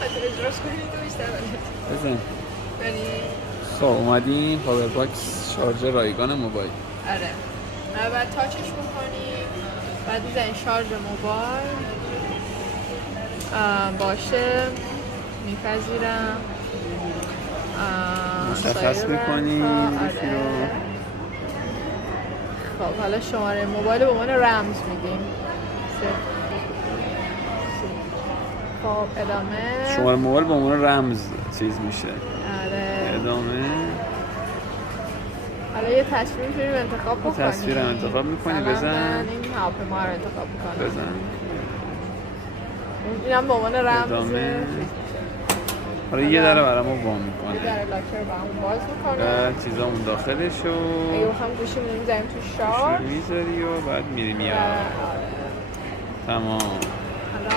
خاطر اجراش کنی تو بیشتر بلد بزن. بریم. اومدیم پاور باکس شارژر رایگان موبایل. آره بعد تاچش بکنیم، بعد میزنیم شارژ موبایل. باشه میپذیرم. مشخص میکنیم آره. خب حالا شماره موبایل به عنوان رمز میدیم. خب ادامه. شماره موبایل به عنوان رمز چیز میشه. آره ادامه. حالا یه تصویر میتونیم انتخاب بکنیم. تصویر انتخاب میکنی بزن. این هواپیما رو انتخاب میکنم. بزن. اینم به عنوان رمز. ادامه. حالا یه دره برامون وا میکنه. یه دره لاکر برامون باز میکنه. بعد چیزامون داخلشو اگه بخوام گوشیمون رو میذاریم تو شارژ میذاری و بعد میری میاد. آره. تمام. حالا